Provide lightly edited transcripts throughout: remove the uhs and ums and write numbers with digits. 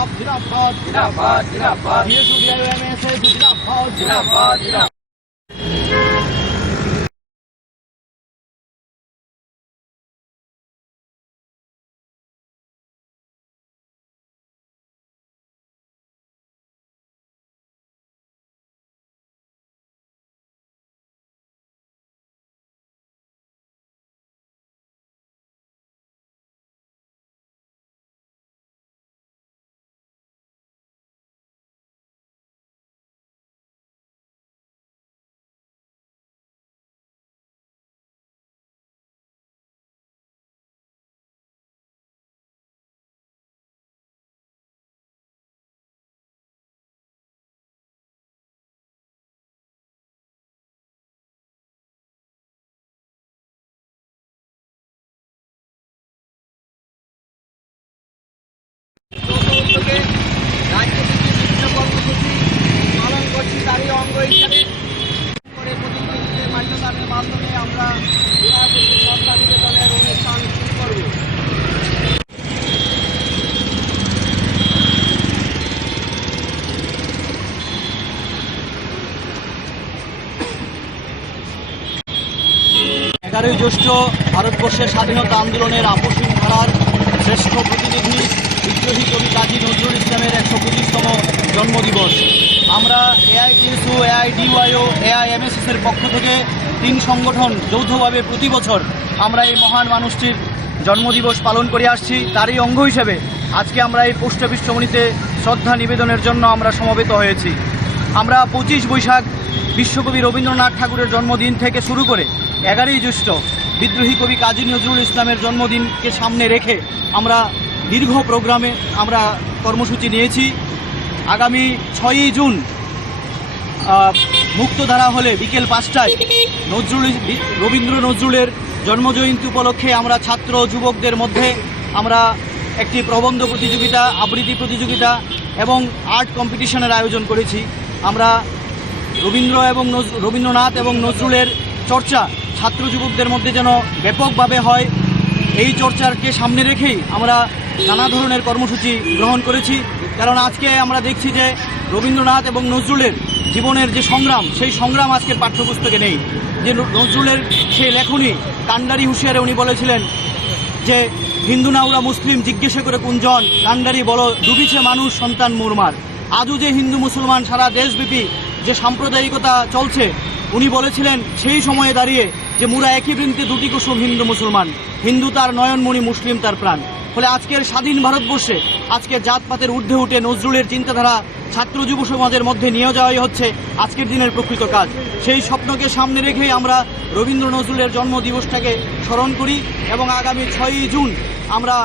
जिंदाबाद जिंदाबाद जिंदाबाद जिंदाबाद जिंदाबाद। রাজ্যভিত্তিক বিভিন্ন কর্মসূচি পালন করছি, তারই অঙ্গ হিসাবে করে প্রতিনিধিত্বের মান্যতার মাধ্যমে আমরা শ্রদ্ধা নিবেদনের অনুষ্ঠান শুরু করব। এগারোই জ্যৈষ্ঠ ভারতবর্ষের স্বাধীনতা আন্দোলনের আপসীন ধারার শ্রেষ্ঠ প্রতিনিধি বিদ্রোহী কবি কাজী নজরুল ইসলামের 125তম জন্মদিবস। আমরা এআইটিএসইউ, এআইডিওয়াইও, এআইএমএসএসের পক্ষ থেকে 3 সংগঠন যৌথভাবে প্রতি বছর আমরা এই মহান মানুষটির জন্মদিবস পালন করে আসছি। তারই অঙ্গ হিসেবে আজকে আমরা এই পোস্ট অফিস চমনিতে শ্রদ্ধা নিবেদনের জন্য আমরা সমবেত হয়েছি। আমরা 25 বৈশাখ বিশ্বকবি রবীন্দ্রনাথ ঠাকুরের জন্মদিন থেকে শুরু করে 11ই জ্যৈষ্ঠ বিদ্রোহী কবি কাজী নজরুল ইসলামের জন্মদিনকে সামনে রেখে আমরা দীর্ঘ প্রোগ্রামে আমরা কর্মসূচি নিয়েছি। আগামী 6ই জুন মুক্তধারা হলে বিকেল 5টায় রবীন্দ্র নজরুলের জন্মজয়ন্তী উপলক্ষে আমরা ছাত্র যুবকদের মধ্যে আমরা একটি প্রবন্ধ প্রতিযোগিতা, আবৃত্তি প্রতিযোগিতা এবং আর্ট কম্পিটিশনের আয়োজন করেছি। আমরা রবীন্দ্রনাথ এবং নজরুলের চর্চা ছাত্র যুবকদের মধ্যে যেন ব্যাপকভাবে হয়, এই চর্চাকে সামনে রেখেই আমরা নানা ধরনের কর্মসূচি গ্রহণ করেছি। কারণ আজকে আমরা দেখছি যে রবীন্দ্রনাথ এবং নজরুলের জীবনের যে সংগ্রাম, সেই সংগ্রাম আজকের পাঠ্যপুস্তকে নেই। যে নজরুলের সেই লেখনী কান্ডারি হুঁশিয়ারে উনি বলেছিলেন যে হিন্দু না ওরা মুসলিম, জিজ্ঞাসা করে কুঞ্জন, কান্ডারি বলো ডুবিছে মানুষ সন্তান মুরমার। আজও যে হিন্দু মুসলমান সারা দেশব্যাপী যে সাম্প্রদায়িকতা চলছে, উনি বলেছিলেন সেই সময়ে দাঁড়িয়ে যে মুরা একই বৃন্তে দুটি কুসুম হিন্দু মুসলমান, হিন্দু তার নয়নমণি, মুসলিম তার প্রাণ। ফলে আজকের স্বাধীন ভারতবর্ষে আজকে জাতপাতের ঊর্ধ্বে উঠে নজরুলের চিন্তাধারা ছাত্র যুব সমাজের মধ্যে নিয়ে যাওয়াই হচ্ছে আজকের দিনের প্রকৃত কাজ। সেই স্বপ্নকে সামনে রেখেই আমরা রবীন্দ্র নজরুলের জন্মদিবসটাকে স্মরণ করি এবং আগামী 6ই জুন আমরা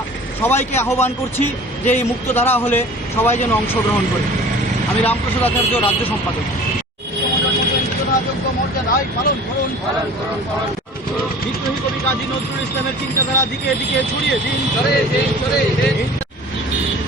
সবাইকে আহ্বান করছি যে এই মুক্তধারা হলে সবাই যেন অংশগ্রহণ করে। আমি রামপ্রসাদ আচার্য, রাজ্য সম্পাদক। পালন করুন, বিদ্রোহী কবি কাজী নজরুল ইসলামের চিন্তাধারা দিকে দিকে ছড়িয়ে দিন।